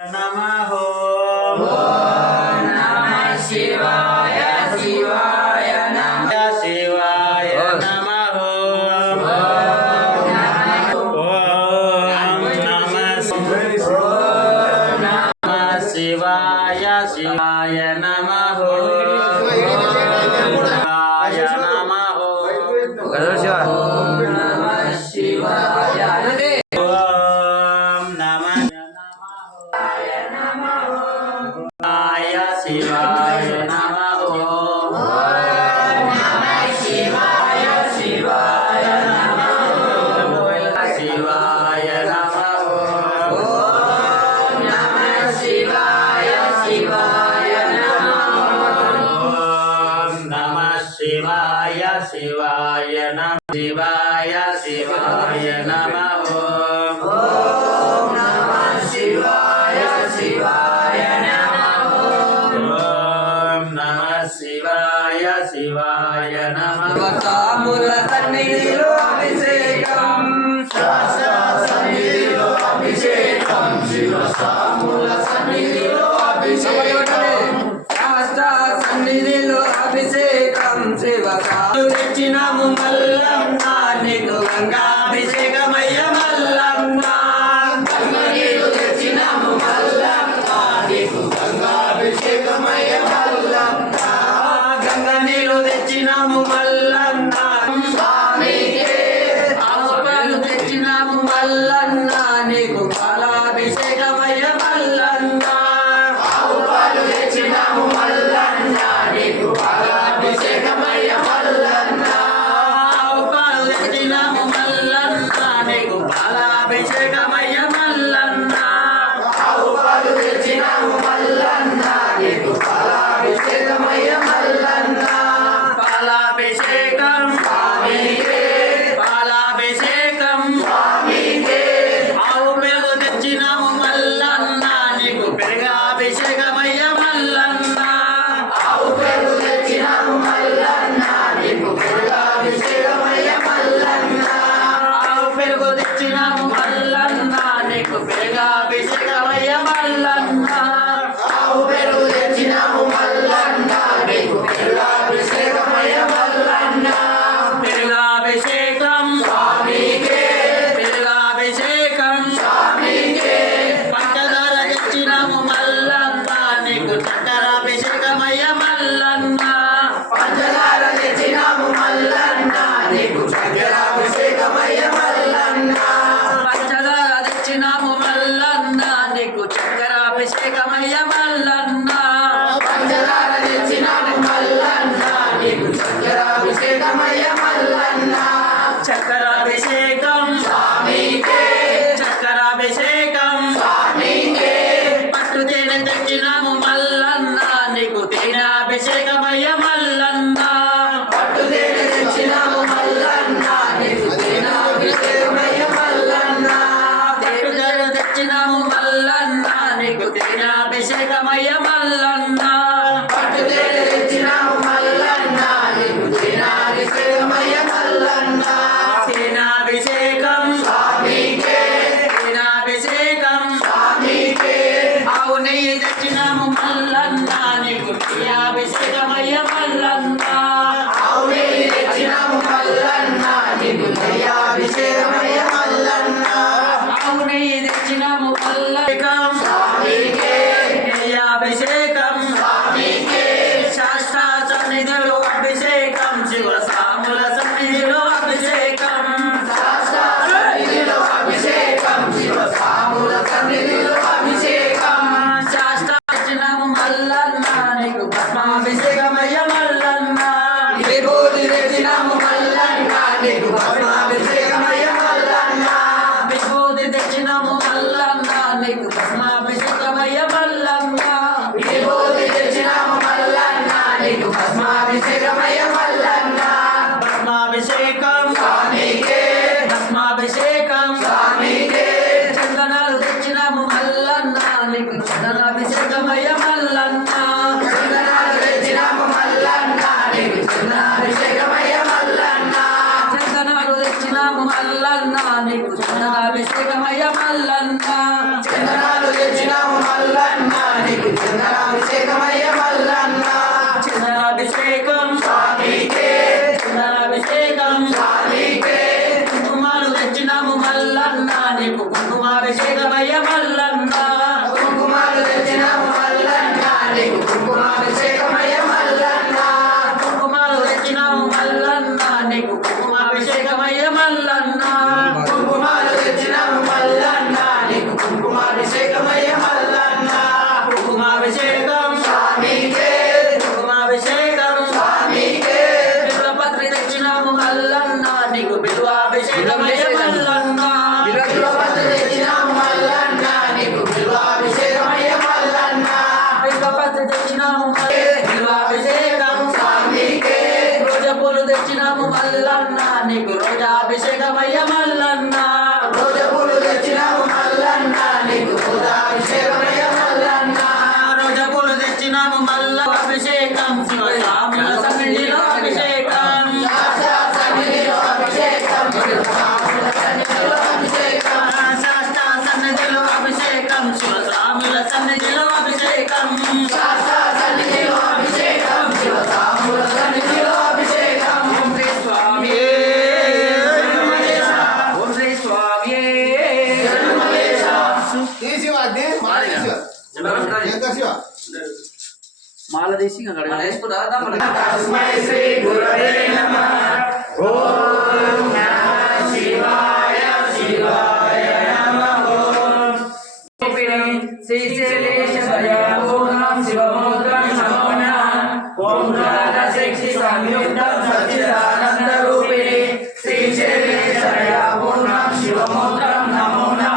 नमः ओम नमः शिवाय शिवाय नमः शिवाय नमः ओम नमः शिवाय शिवाय नमः शिवाय नमः ओम नमः शिवाय ओम नमः शिवाय नमः ओम नमः शिवाय शिवाय नमः शिवाय नमः ओम नमः शिवाय शिवाय नमः ओम नमः शिवाय शिवाय नमः शिवाय शिवाय नमः ओम नमः शिवाय शिवाय नमः ओम नमः शिवाय शिवाय नमः తాముల సన్నిధిలో అభిషేకం శాస్త్ర సన్నిధిలో అభిషేకం శివ తాముల సన్నిధిలో అభిషేకం శాస్త్ర సన్నిధిలో అభిషేకం శివ తెచ్చినాము మల్లన్న నీకు గంగాభిషేకమయ్య మల్లన్న గంగనీరు తెచ్చినాము మల్లన్న నీకు గంగాభిషేకమయ్య మల్లన్న గంగనీరు తెచ్చినాము మల్లన్న స్వామికే ఆవుపాలు తెచ్చినాము మల్లన్న నీకు పాలాభిషేకమయ్య మల్లన్న ఆవుపాలు తెచ్చినాము మల్లన్న నీకు పాలాభిషేకమయ్య మల్లన్న ఆవుపాలు తెచ్చినాము మల్లన్న నీకు పాలాభిషేకమయ్య మల్లన్న ఆవుపాలు తెచ్చినాము మల్లన్న నీకు పాలాభిషేకమయ్య మల్లన్న పాలాభిషేకం స్వామికే పాలాభిషేకం స్వామికే ఆవు పెరుగు తెచ్చినాము మల్లన్న నీకు పెరుగాభిషేకమయ్య మల్లన్న ఆవు పెరుగు తెచ్చినాము మల్లన్న నీకు పెరుగాభిషేకమయ్య మల్లన్న ఆవు పెరుగు తెచ్చినాము మల్లన్న నీకు పెరుగాభిషేకమయ్య మల్లన్న ఆవు పెరుగు తెచ్చినాము మల్లన్న నీకు పెరుగాభిషేకమయ్య మల్లన్న పెరుగాభిషేకం స్వామికే పెరుగాభిషేకం స్వామికే పంచదార తెచ్చినాము మల్లన్న నీకు చక్కెరాభిషేకమయ్య మల్లన్న పంచదార తెచ్చినాము మల్లన్న నీకు చక్కెరాభిషేకమయ్య మల్లన్న పంచదార తెచ్చినాము మల్లన్న నీకు చక్కెరాభిషేకమయ్య మల్లన్న పంచదార తెచ్చినాము మల్లన్న నీకు చక్కెరాభిషేకమయ్య మల్లన్న చక్కెరాభిషేకం స్వామికే చక్కెరాభిషేకం స్వామికే పట్టు తేనె తెచ్చినాము మల్లన్న నీకు తేనాభిషేకమయ్య మల్లన్న పట్టు తేనె తెచ్చినాము మల్లన్న నీకు తేనాభిషేకమయ్య మల్లన్న తేరు తేనె తెచ్చినాము మల్లన్న నీకు తేనాభిషేకమయ్య మల్లన్న పట్టు తేనె తెచ్చినాము మల్లన్న నీకు తేనాభిషేకమయ్య మల్లన్న తేనాభిషేకం స్వామికే తేనాభిషేకం స్వామికే ఆవు నెయ్యి తెచ్చినాము మల్లన్న నీకు నెయ్యాభిషేకమయ్య మల్లన్న ఆవు నెయ్యి తెచ్చినాము మల్లన్న నీకు నెయ్యాభిషేకమయ్య మల్లన్న ఆవు నెయ్యి తెచ్చినాము మల్లకం స్వామికే నెయ్యాభిషేకం స్వామికే శాస్త్ర సన్నిధిలో అభిషేకం శివ సాముల సన్నిధిలో అభిషేకం శాస్త్ర సన్నిధిలో అభిషేకం శివ సాముల సన్నిధిలో అభిషేకం శాస్త్ర తెచ్చినాము మల్లన్న నీకు భస్మాభిషేకమయ్య మల్లన్న విభూతి తెచ్చినాము మల్లన్న నీకు భస్మాభిషేకమయ్య మల్లన్న విభూతి తెచ్చినాము మల్లన్న నీకు భస్మాభిషేకమయ్య మల్లన్న విభూతి తెచ్చినాము మల్లన్న నీకు భస్మాభిషేకమయ్య మల్లన్న భస్మాభిషేకం స్వామికే భస్మాభిషేకం స్వామికే చందనాలు తెచ్చినాము మల్లన్న నీకు చందనాభిషేకమయ్య మల్లన్న చందనాలు తెచ్చినాము మల్లన్న నీకు చందనాభిషేకమయ్య మల్లన్న చందనాలు తెచ్చినాము మల్లన్న నీకు చందనాభిషేకమయ్య మల్లన్న చందనాలు తెచ్చినాము మల్లన్న నీకు చందనాభిషేకమయ్య మల్లన్న చందనాభిషేకం స్వామికే చందనాభిషేకం స్వామికే కుంకుమాలు తెచ్చినాము మల్లన్న నీకు కుంకుమాభిషేకమయ్య మల్లన్న కుంకుమాలు తెచ్చినాము మల్లన్న నీకు కుంకుమాభిషేకమయ్య మల్లన్న కుంకుమాలు తెచ్చినాము మల్లన్న నీకు కుంకుమాభిషేకమయ్య మల్లన్న కుంకుమాలు తెచ్చినాము మల్లన్న నీకు కుంకుమాభిషేకమయ్య మల్లన్న కుంకుమాభిషేకం స్వామికే కుంకుమాభిషేకం స్వామికే బిల్వపత్రి తెచ్చినాము మల్లన్న నీకు బిల్వాభిషేకమయ్య మల్లన్న బిల్వపత్రి తెచ్చినాము మల్లన్న నీకు బిల్వాభిషేకమయ్య మల్లన్న బిల్వపత్రి తెచ్చినాము బిల్వాభిషేకం స్వామికే రోజపూలు తెచ్చినాము మల్లన్న నీకు రోజాభిషేకమయ్య మల్లన్న రోజపూలు తెచ్చినాము మల్లన్న నీకు రోజాభిషేకమయ్య మల్లన్న రోజపూలు తెచ్చినాము మల్ల అభిషేకం శివ స్వాముల సన్నిధిలో అభిషేకం సన్నిధిలో అభిషేకం శాస్త్ర సన్నిధిలో అభిషేకం శివ స్వాముల సన్నిధిలో అభిషేకం శాస్త్ర సన్నిధిలో అభిషేకం శివ స్వాముల సన్నిధిలో అభిషేకం ఓం శ్రీ స్వామి ఓం శ్రీ స్వామి మాల తీసి శ్రీ గురవే నమః ఓం నమః శివాయ శివాయ నమః శ్రీశైలేశ దయాపూర్ణం శివముద్రం నమోనా ఓంకార శక్తి సంయుక్తం సచ్చిదానంద రూపిణి శ్రీశైలేశ దయాపూర్ణం శివముద్రం నమోనా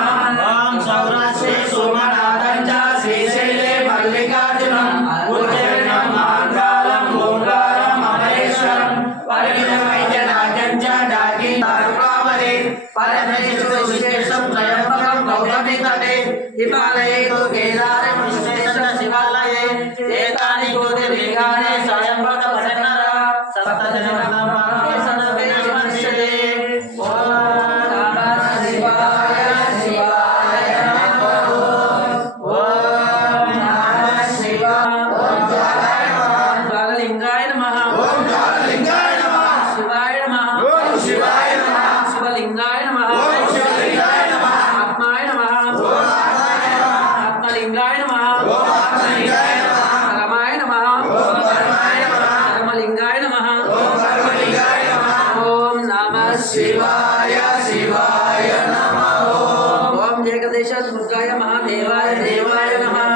ఓం సౌరాష్ట్రే సోమనాథం చ శ్రీశైలే మల్లికార్జునం ఉజ్జయినం మాంగాళం ఓంకారం అమరేశ్వరం పరిణమైజనాథం చ డాకి తారుకావళి పరమేశ్వర విశేషం త్రయంబకం గౌతమి తటే హిమాలయే కేదారం విశ్వేశ్వర శివాలయే ఏతాని కోటి లింగాని స్వయంభవ ప్రసన్నర సప్తజనన పరమేశ్వర వినశ్యతే ఓం నమః శివాయ శివాయ నమః ఓం నమః శివాయ ఓం జ్వాలలింగాయ నమః ఓం జ్వాలలింగాయ నమః శివాయ నమః ఓం శివాయ నమః శివలింగాయ నమః ఓం శివలింగాయ నమః ఆత్మాయ నమః ఓం ఆత్మాయ నమః ఆత్మలింగాయ నమః ఓం ఆత్మలింగాయ నమః పరమాయ నమః ఓం పరమాయ నమః పరమలింగాయ నమః ఓం పరమలింగాయ నమః ఓం నమః శివాయ శివాయ నమః ఓం జగదేశాత్మకాయ మహాదేవాయ దేవాయ నమః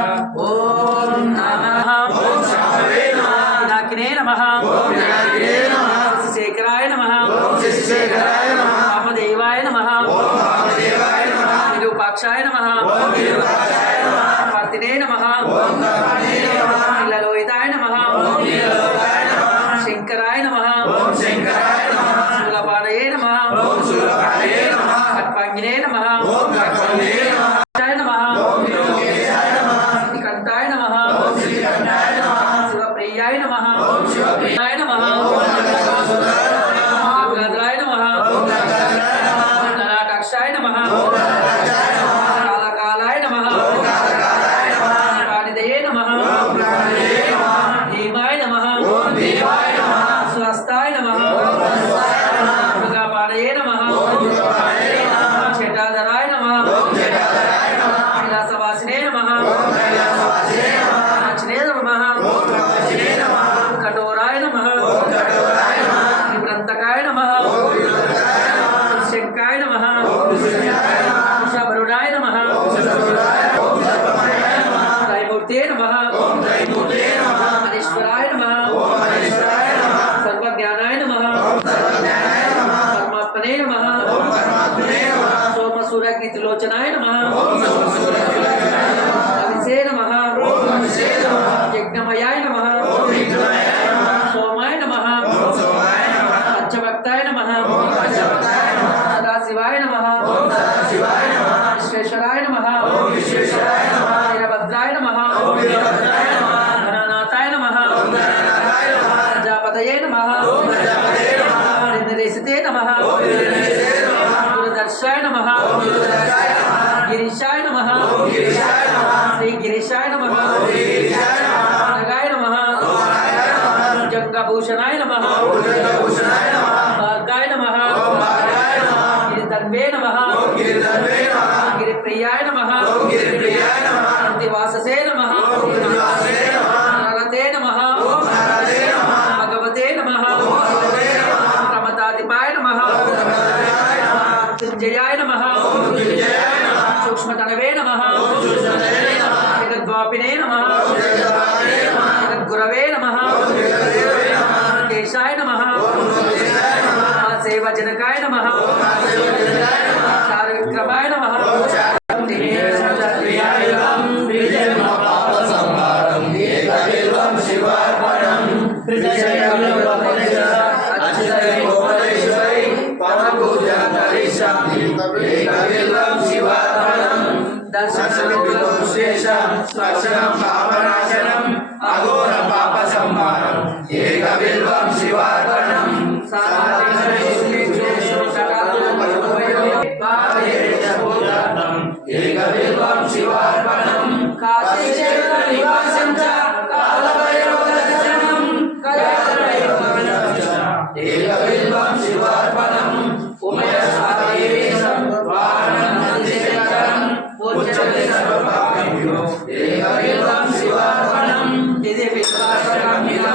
ఓం నమః ఓం శంభవే నమః వినాయకినే నమః ఓం వినాయకినే నమః శశిశేఖరాయ నమః ఓం శశిశేఖరాయ నమః వామదేవాయ నమః ఓం వామదేవాయ నమః విరూపాక్షాయ నమః ఓం విరూపాక్షాయ నమః కార్తినే నమః ఓం కార్తినే నమః నీలలోహితాయ నమః ఓం నీలలోహితాయ నమః శంకరాయ నమః ఓం శంకరాయ నమః శూలపాణయే నమః ఓం శూలపాణయే నమః ఖట్వాంగినే నమః ఓం ఖట్వాంగినే నమః నమః ఓం యోగేశాయ నమః శ్రీకంఠాయ నమః ఓం శ్రీకంఠాయ నమః శివప్రియాయ నమః ఓం శివప్రియాయ నమః ఓం గంగాధరాయ నమః ఓం గంగాధరాయ నమః లలాటాక్షాయ నమః ఓం లలాటాక్షాయ నమః కాలకాలాయ నమః ఓం గిరీశాయ నమః నగాయ నమః జంగభూషణాయ నమః భార్గాయ నమః గిరితన్వే నమః గిరిప్రియాయ నమః దివాససే నమః నరతే నమః భగవతే నమః ప్రమదాధిపాయ నమః మృత్యుంజయాయ నమః సూక్ష్మతనవే నమః జగద్వాపినే నమః జగద్గురవే నమః కేశాయ నమః సేవజనకాయ నమః చారువిక్రమాయ నమః అఘోర పాప సంహారం ఏక బిల్వం శివార్పణం ఏక బిల్వం శివార్పణం కాశీ క్షేత్ర నివాసం చ కాలభైరవ దర్శనం ఏక బిల్వం శివార్పణం ఉమయ సాదేశం వారణం ఉచ్చతే సర్వపాపేభ్యో ఏక బిల్వం శివార్పణం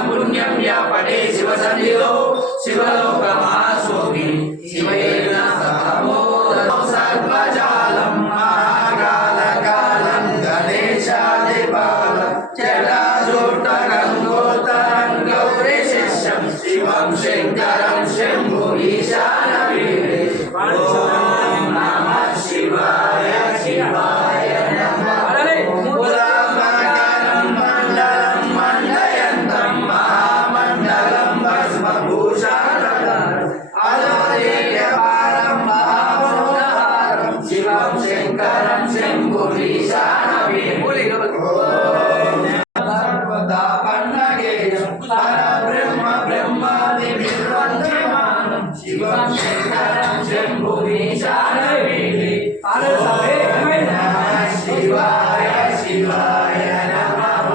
పుణ్యం యా పటే శివ సన్నిధో శివలోకమాసోమి శివేన సహమోదరో సర్వజాలం మహాకాలకాలం గణేశాదిపాలం జటాజూటకంగోత్తరం గౌరీశిష్యం శివం శంకరం శంభు ఈశానవీరే ఓం నమః శివాయ శివాయ నమః ఉదామకరం మండలం మండయంతం మహామండలం భస్మభూషాణకరం అలోకేయపారం మహామౌనహారం శివం శంకరం శంభురీశానవీరే పన్నగేయం పరబ్రహ్మ బ్రహ్మాది విద్వంద్యమానం శివం శంకరం శంభురీశానవీరే శివాయ శివాయ నమః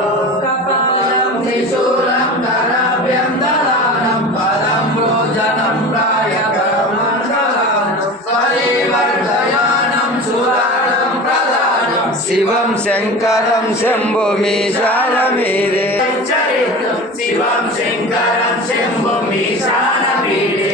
కపాలం త్రిశూలం కరాభ్యం దలానం పదం భోజనం ప్రాయకమండలానం పరివర్తయానం సురాణం ప్రదానం శివం శంకరం శంభుమీశానమీరే శివం శంకరం శంభుమీశానమీరే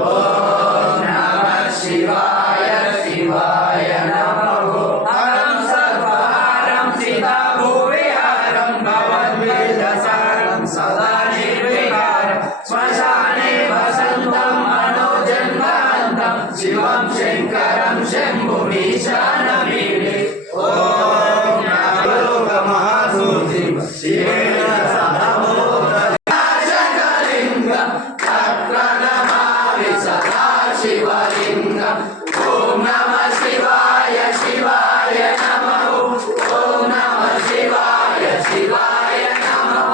ఓం నమః శివాయ శివాయ నమః హరం సర్వహారం సీతాభూవిహారం భవద్వేదసారం సదా నిర్వికారం శ్మశానే వసంతం మనోజన్మాంతం శివం శంకరం శంభుమీశానమీరే ఓం నమః లోకమహాసూతి శివేన శంకరలింగం తత్ప్రణమామి సదా శివలింగం ఓం నమః శివాయ శివాయ నమః ఓం నమః శివాయ శివాయ నమః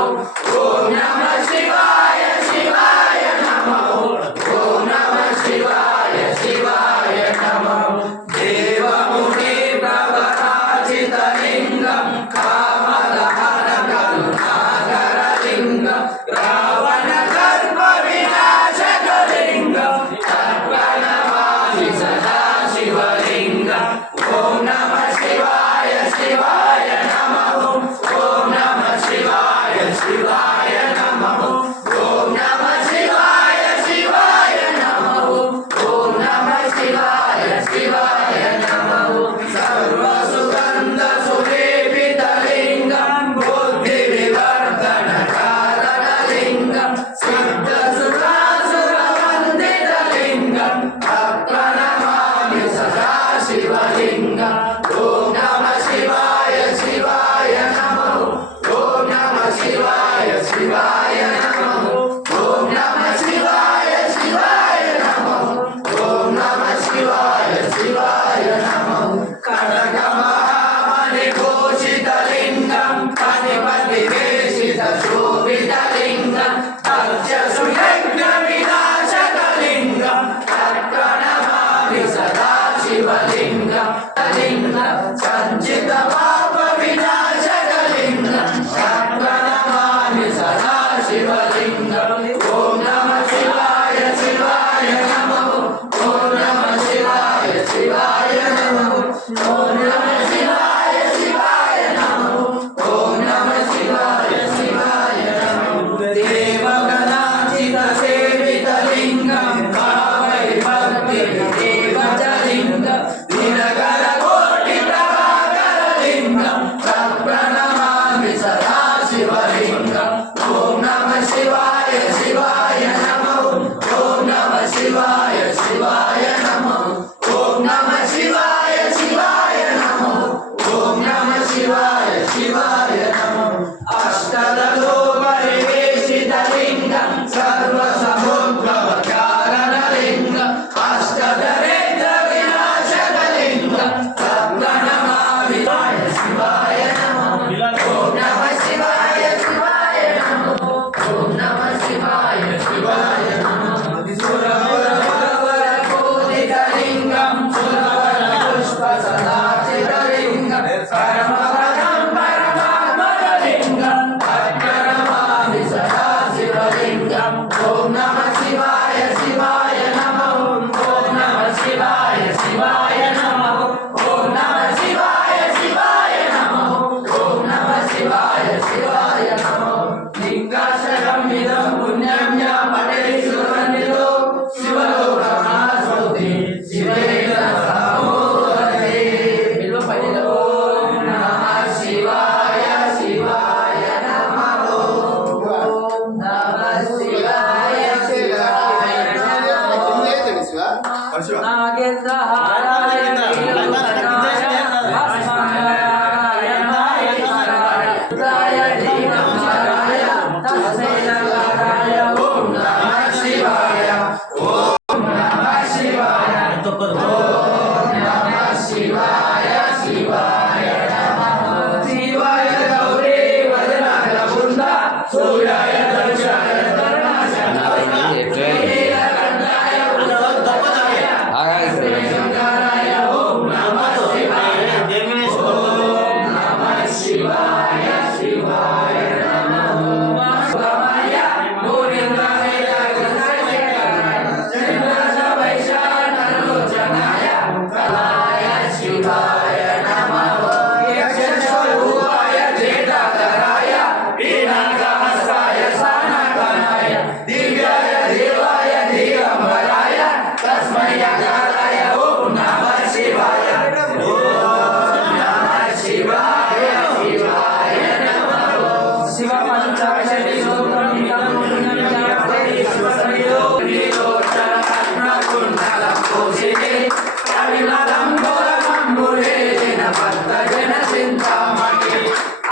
ఓం నమః శివాయ శివాయ నమః ఓం నమః శివాయ శివాయ నమః దేవముని ప్రవరాజితలింగం కామదహన కరుణా శివాయ శివాయ నమః శివాయ గోవిందాయ గుణశేఖరాయ చంద్రశ వైశాఖలోచనాయ కలాయ శివాయ నమః యక్షస్వరూపాయ జటాధరాయ వీణాగహస్తాయ సానకాయ దివ్యాయ దేవాయ దిగంబరాయ తస్మై అకారాయ ఓం నమః శివాయ ఓం నమః శివాయ శివాయ నమః శివ పంచాక్షరి స్తోత్రం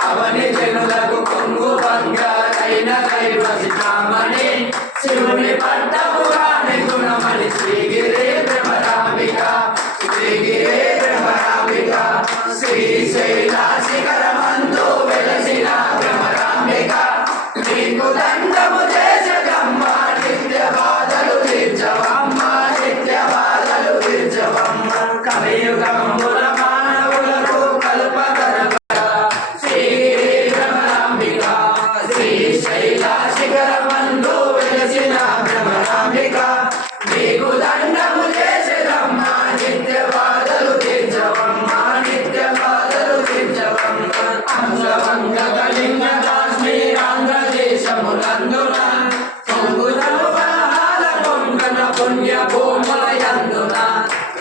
అవని జనులకు కొంగు బంగారైన దైవసితామణి శివుని పట్టముగాని గుణమణి శ్రీగిరి భ్రమరాంబిక శ్రీగిరి భ్రమరాంబిక శ్రీశైల శిఖరమందు వెలసిన భ్రమరాంబిక నీకు దండము చేసగమ్మ నిత్య బాధలు తీర్చవమ్మ నిత్య బాధలు తీర్చవమ్మ కలియుగముల మానవులకు కల్పతరుగా శ్రీగిరి భ్రమరాంబిక శ్రీశైల శిఖరమందు వెలసిన భ్రమరాంబిక నీకు దండము చేసెదమ్మ నిత్య బాధలు తీర్చవమ్మ నిత్య బాధలు తీర్చవమ్మ అంగవంగ కలింగ కాశ్మీరాంధ్రదేశములందున పొంగుదలు బలహాల పొంగన పుణ్య భూములయందున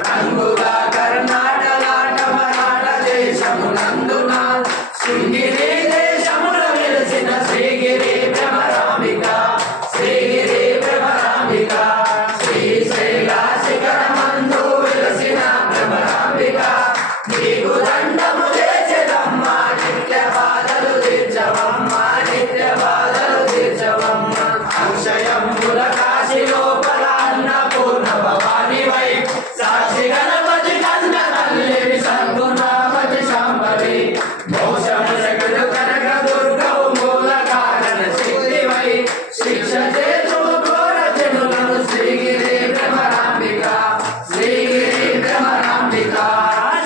రంగుగా కర్ణాటలాట మరాఠ దేశములందున శృంగిరి దేశముల వెలిసిన శ్రీగిరి భ్రమరాంబిక శ్రీగిరి భ్రమరాంబిక శ్రీశైల శిఖరమందు వెలిసిన భ్రమరాంబిక నీకు దండము చేసెదమ్మ నిత్య బాధలు తీర్చవమ్మ నిత్య బాధలు తీర్చవమ్మ అక్షయముల కాశీ లోపల అన్నపూర్ణ భవానివై సాక్షి గణపతి కన్న తల్లివి సద్గుణావతి శాంభవి మోషము శకుడు కనక దుర్గవు మూల కారణ శక్తివై శిక్ష చేతు ఘోర జనులను శ్రీగిరి భ్రమరాంబిక శ్రీగిరి భ్రమరాంబిక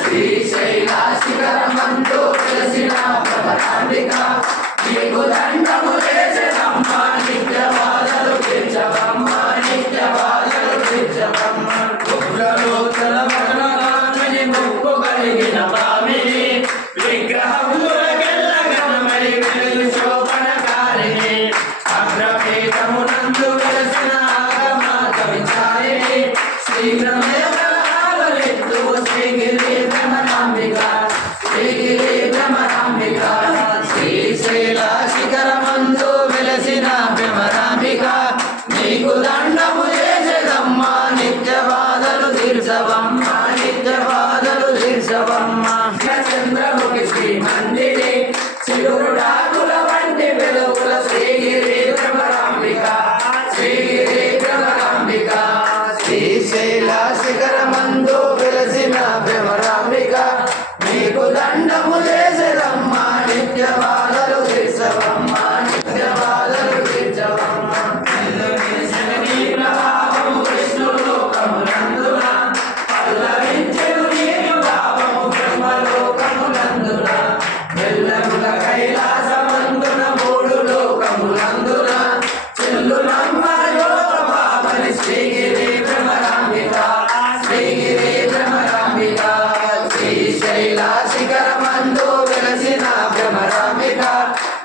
శ్రీశైల శిఖరమందు వెలసిన భ్రమరాంబిక నీకు దండము చేసెదమ్మ నిత్య బాధలు తీర్చవమ్మ నిత్య బాధలు తీర్చవమ్మ ఉగ్రలోచన మగనగామిని ముప్పు కలిగిన భామిని విగ్రహములకెల్ల గణమై వెలుగు శోభనకారిణి అగ్రపీఠమునందు వెలసిన ఆగమాత విచారిణి శీఘ్రమే బలహాలెత్తు శ్రీగిరి భ్రమరాంబిక శ్రీగిరి భ్రమరాంబిక శ్రీశైల శిఖరమందు వెలసిన భ్రమరాంబిక నీకు దండము చేసెదమ్మ నిత్య బాధలు తీర్చవమ్మ నిత్య బాధలు తీర్చవమ్మ చంద్రముఖి శ్రీ మందిరి చిరుడాకుల వంటి వెలుగుల శ్రీగిరి భ్రమరాంబిక శ్రీగిరి భ్రమరాంబిక శ్రీశైల శిఖరమందు వెలసిన భ్రమరాంబిక నీకు దండము చేసెదమ్మ నిత్య బాధలు తీర్చవమ్మ నిత్య బాధలు తీర్చవమ్మ నీ ప్రభావము విష్ణులోకమునందున పల్లవించెను నీ భావము బ్రహ్మలోకమునందున వెల్లముల కైలాసమందున మూడు లోకములందున చెల్లునమ్మ యోగ భావని శ్రీగిరి భ్రమరాంబిక శ్రీగిరి భ్రమరాంబిక శ్రీశైల శిఖరమందు వెలసిన భ్రమరాంబిక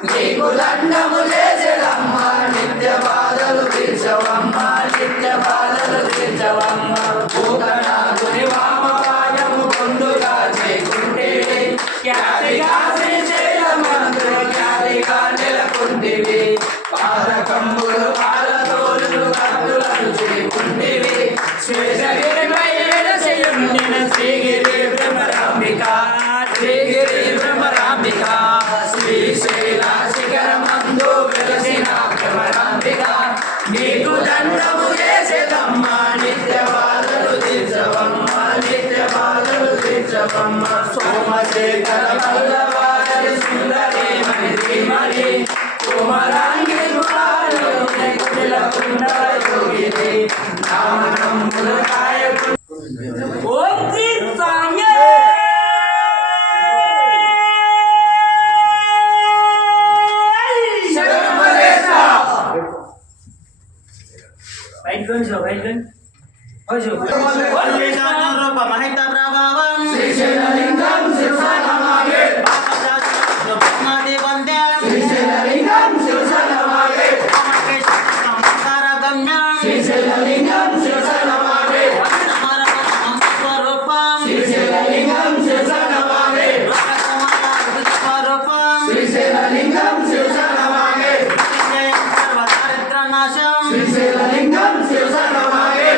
నీకు దండము చేసెదమ్మ నిత్య బాధలు తీర్చవమ్మ నిత్య బాధలు తీర్చవమ్మ భూతనాథుని వామపాదము కొండుగా చేకుంటివి ఖ్యాతిగా శ్రీశైలమందు ఖ్యాతిగా నెలకొంటివి పాదకంబులు పాలతోలు కత్తులను చేకుంటివి శ్వేతగిరిపై వెలసియుండిన శ్రీగిరి భ్రమరాంబిక శ్రీగిరి భ్రమరాంబిక శ్రీశైల శిఖరమందు వెలసిన భ్రమరాంబిక నీకు దండము చేసెదమ్మ నిత్య బాధలు తీర్చవమ్మ నిత్య బాధలు తీర్చవమ్మ సోమశేఖర వల్లవారి సుందరి మణి కుమరాంగి కుల కుండల యోగిని నామనమ్ముల కాయకు ఓం శ్రీ సాయి వంద్య శ్రీశైలలింగం శివశరణమాగే గమ్యం శ్రీశైలలింగం శివశరణమాగే స్వరూపం శ్రీశైలలింగం శివశరణమాగే స్వరూపం శ్రీశైలలింగం శివశరణమాగే సర్వదారిద్ర నాశం శ్రీశైలలింగం శివశరణమాగే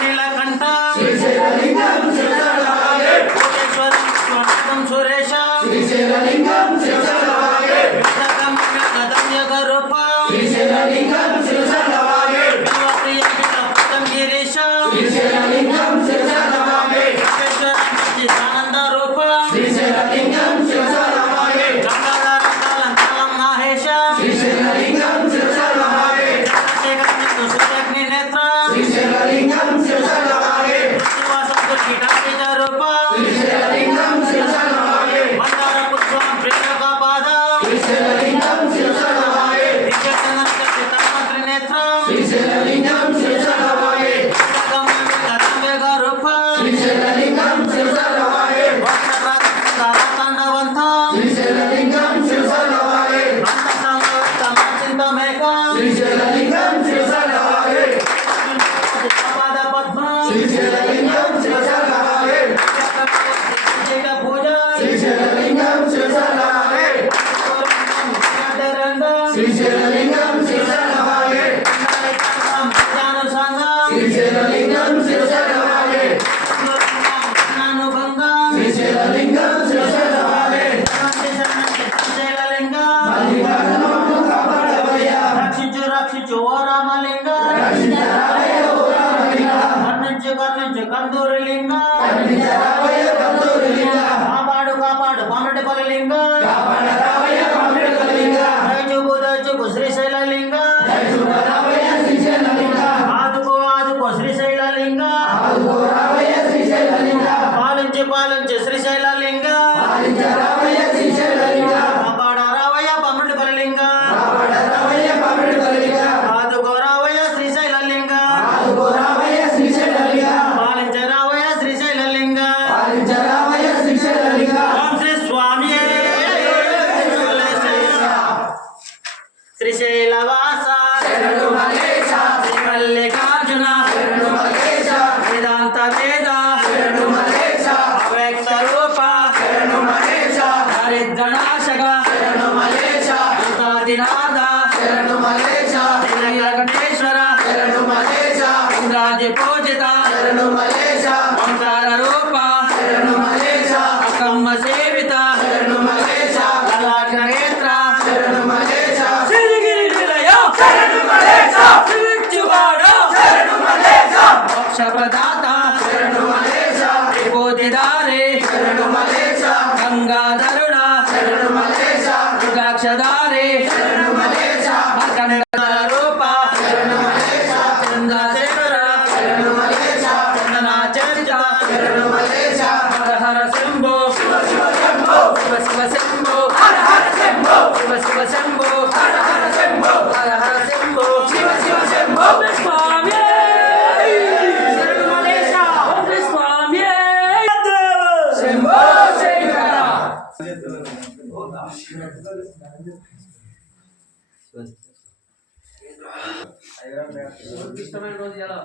నీలకంఠ శ్రీశైలలింగం శివశరణమాగే కోటేశ్వరం స్వర్ణం సురేశం శ్రీశైలలింగం శివశరణమాగే గదమ్యగ రూపం శ్రీశైలలింగం శివశరణమాగే పదం గిరీశం శ్రీశైలలింగం శివశరణమాగే ఆనంద రూపం శ్రీశైలలింగం శివశరణమాగే గంగాధరం మహేశం శ్రీశైలలింగం శివశరణమాగే సూర్యగ్ని నేత్రం శ్రీశైలలింగం శివశరణమాగే కీటాంకిత రూపం శ్రీశైలలింగం శివశరణమాగే మందార పుష్పం ప్రేమక పాదం శ్రీశైలలింగం శివశరణమాగే మంత్రి నేత్రం శ్రీశైలలింగం శివశరణమాగే గదంబేగ రూపం శ్రీశైలలింగం శివశరణమాగే తాండవంతం శ్రీశైలలింగం శివశరణమాగే చింతమేకం శ్రీశైలలింగం శివశరణమాగే పాద పద్మం శ్రీశైలలింగం శివశరణమాగే పూజ శ్రీశైలలింగం శివశరణమాగే శ్రీశైలలింగం శివశరణమాగే శ్రీశైలలింగం శివశరణమాగే శ్రీశైలలింగం శివశరణమాగే మల్లికార్జునను కాపాడవయ్యా రక్షించు రక్షించు ఓ రామలింగ రక్షించరావయ్య ఓ రామలింగ కర్ణించు కర్ణించు కందూరి లింగ కరుణించరావయ్య కందూరిలింగ కాపాడు కాపాడు పన్నెండు పల్లింగ కాపాడరావయ్య కామిడికలింగ దయచూపు దయచూపు శ్రీశైల లింగ దయచూడరావయ్య శ్రీశైలలింగ ఆదుకో ఆదుకో శ్రీశైల లింగ ఆదుకోరావయ్య శ్రీశైలలింగ పాలించి పాలించి శ్రీశైల లింగ పాలించరావయ్య శ్రీశైలలింగ కాపాడరావయ్య పన్నెండు పల్లింగ కాపాడరావయ్య కామిడికలింగ ఆదుకోరావయ్య శ్రీశైల లింగ ఆదుకోరావయ్య శ్రీశైలలింగ పాలించరావయ్య శ్రీశైల లింగ పాలించరావయ్య శ్రీశైలలింగ ఓం శ్రీ స్వామి శ్రీశైలవాస శరణు మల్లేశ శ్రీ మల్లికార్జున శరణు మల్లేశ వేదాంత వేద శరణు మల్లేశ అవ్యక్త రూప శరణు మల్లేశ దరిద్రనాశక శరణు మల్లేశ భూతాదినాథ శరణు మల్లేశ నీలకంఠేశ్వర శరణు మల్లేశ ఇంద్రాది పూజిత శరణు మల్లేశ ఓంకార రూప శరణు మల్లేశ అకమ్మ సేవిత శరణు మల్లేశ కళాగ్ర నేత్ర శరణు మల్లేశ శ్రీగిరి నిలయ శరణు మల్లేశ శ్రీవిచ్చువాడ శరణు మల్లేశ మోక్ష ప్రదాత శరణు మల్లేశ విభూతిదారే శరణు మల్లేశ గంగాధరుడ శరణు మల్లేశ రుద్రాక్షదారే శరణు మల్లేశ మర్కనేశ్వర రూప శరణు మల్లేశ చంద్రశేఖర శరణు మల్లేశ చందనాచరిత శరణు మల్లేశ హర హర శంభో శివ శివ శంభో శివ శివ శంభో హర హర శంభో శివ శివ శంభో హర హర శంభో హర హర శంభో శివ శివ శంభో స్వామి శరణు మల్లేశ ఓం శ్రీ స్వామి శంభో శంకర ఇష్టమైన రోజు ఎలా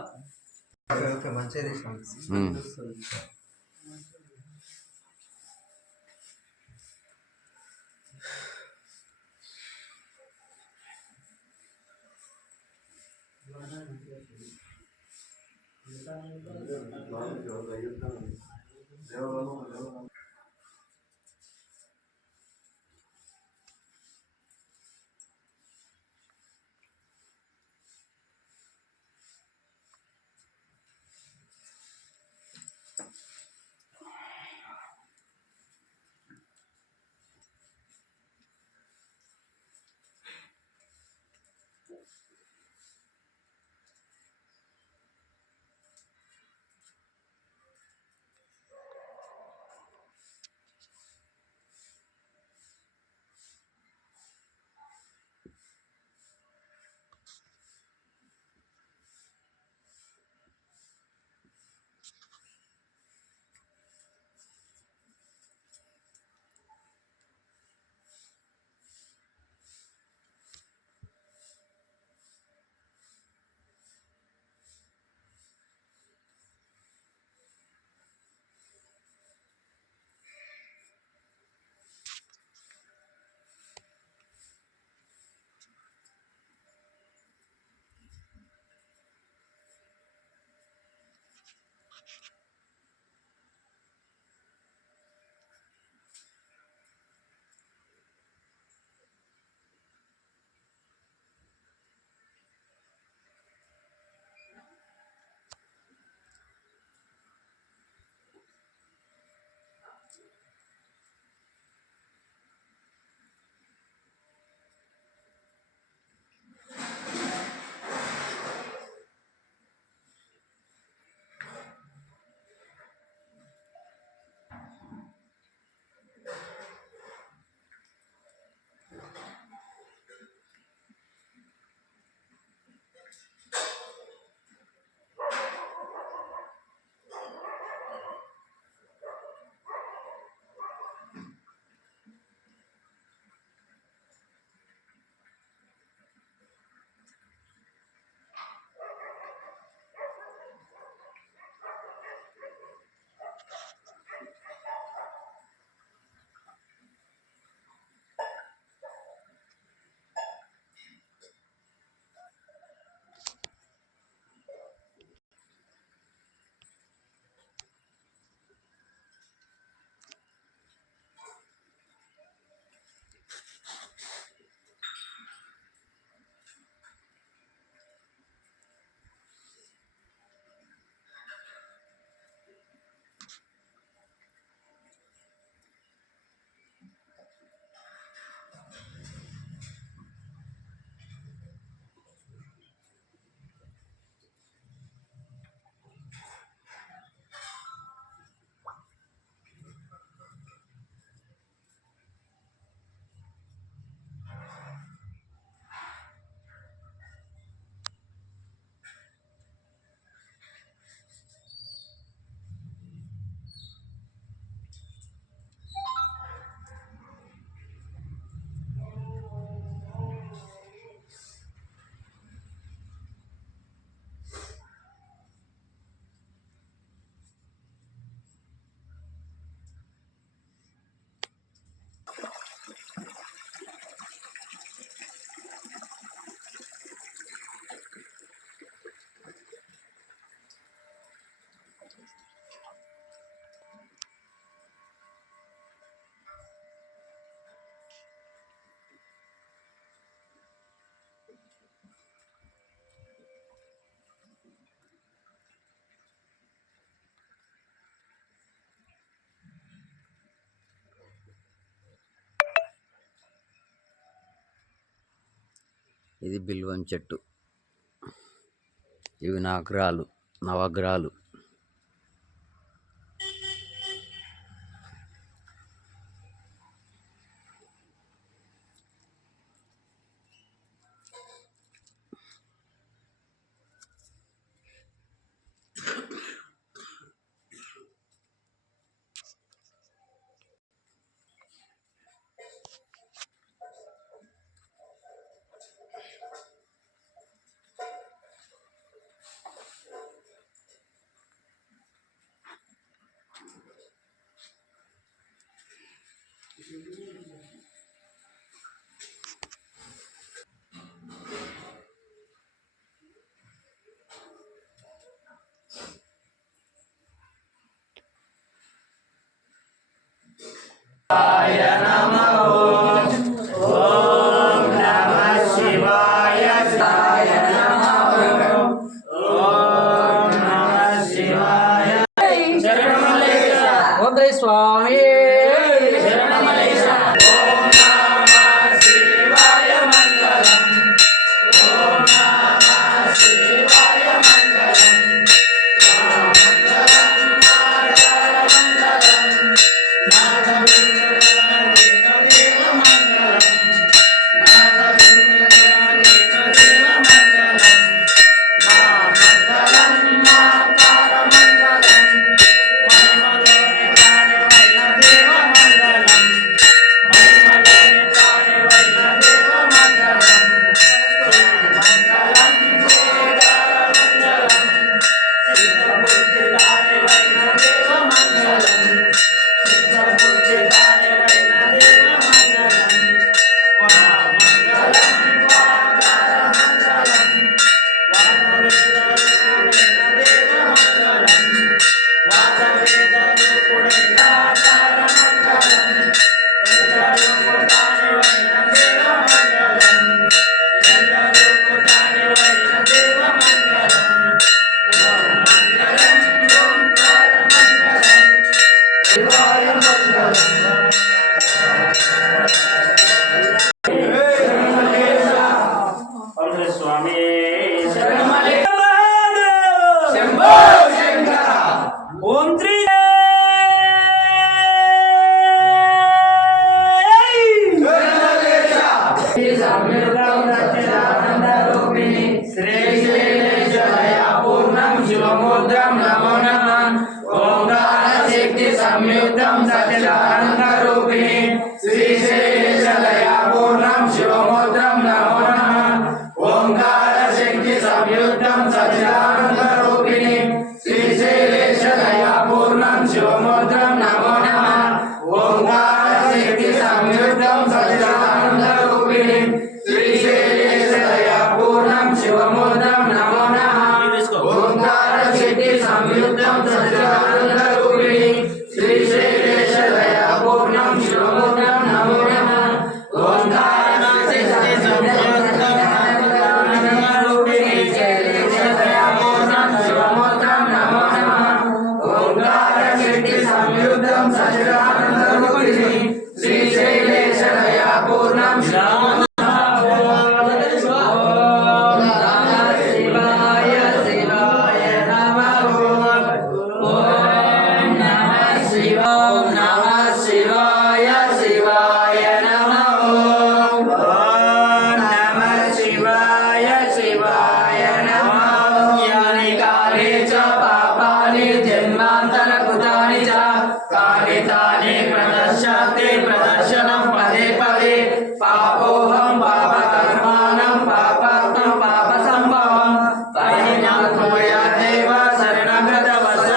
ఇది బిల్వం చెట్టు. ఇవి నవగ్రహాలు. ఓం శ్రీ స్వామి శంభో శంకర. ఓం శ్రీ శివముద్రం నమో నమః. ఓంకార శక్తి సంయుక్తం సచిదానంద రూపిణి శ్రీశైలేశదయా పూర్ణం శివముద్రం నమో నమః. ఓంకార శక్తి సంయుక్తం సచిదానంద రూపిణి శ్రీశైలేశదయా పూర్ణం శివముద్రం నమో నమః. ఓంకార శక్తి సంయుక్తం సచిదానంద రూపిణి శ్రీశైలేశదయా పూర్ణం శివముద్రం నమో నమః. ఓంకార శక్తి సంయుక్తం సచిదానంద రూపిణి శ్రీశైలేశదయా పూర్ణం శివముద్రం నమో నమః. ఓంకార శక్తి సంయుక్తం సచిదానంద రూపిణి శ్రీశైలేశదయా పూర్ణం శివముద్రం నమో నమః. ఓంకార శక్తి సంయుక్తం సచిదానంద రూపిణి శ్రీశైలేశదయా పూర్ణం శివముద్రం ప్రదర్శనం పదే పదే పాపోహం పాప కర్మాణం పాపాత్మం పాప సంభవం పరిణామయ దేవ శరణగత వత్స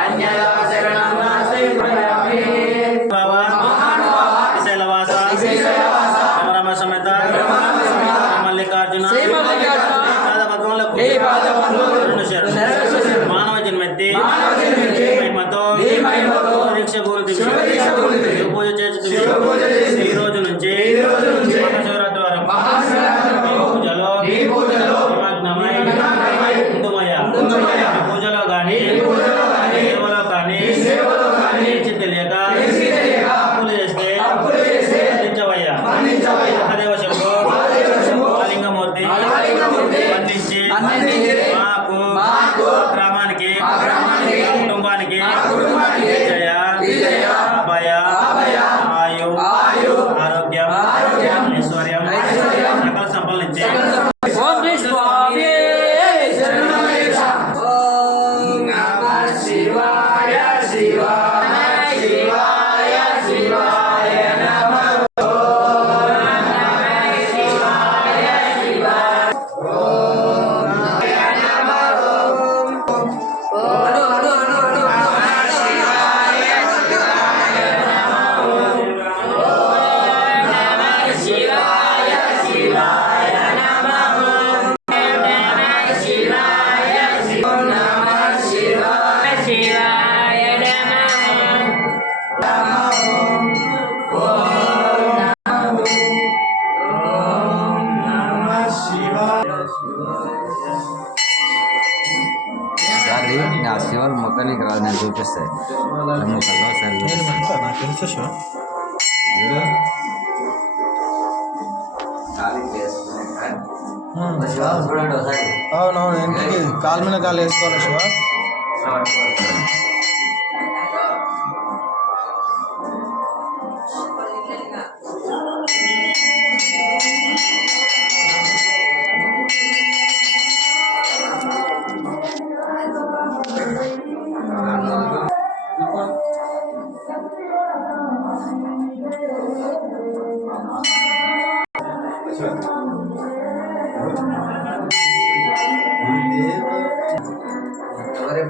అన్యదా శరణం నాస్తి ప్రయామి. మల్లికార్జున మానవ జన్మెత్తి దీక్ష పూజ చేస్తూ ఈ రోజు నుంచి శివరాత్రి వరకు పూజలో పూజలో కానీ సేవలో కానీ తెలియక అప్పులు చేస్తే మన్నించవయ్యా. శంభో లింగం ఆరోగ్యం ఐశ్వర్యం సకల సంపదలు ఇచ్చే ఓం శ్రీ స్వామి ఓం నమః శివాయ శివాయ శివాయ శివాయ నమః సారీ నా శివాలు మొక్కనికి రాదు నేను చూపిస్తాయి మొక్కల్లో సరే నాకు తెలుసు శివ చూడండి ఒకసారి అవునవును ఇంటికి కాలు మీద కాలు వేసుకోవాలి శివ ఎవరి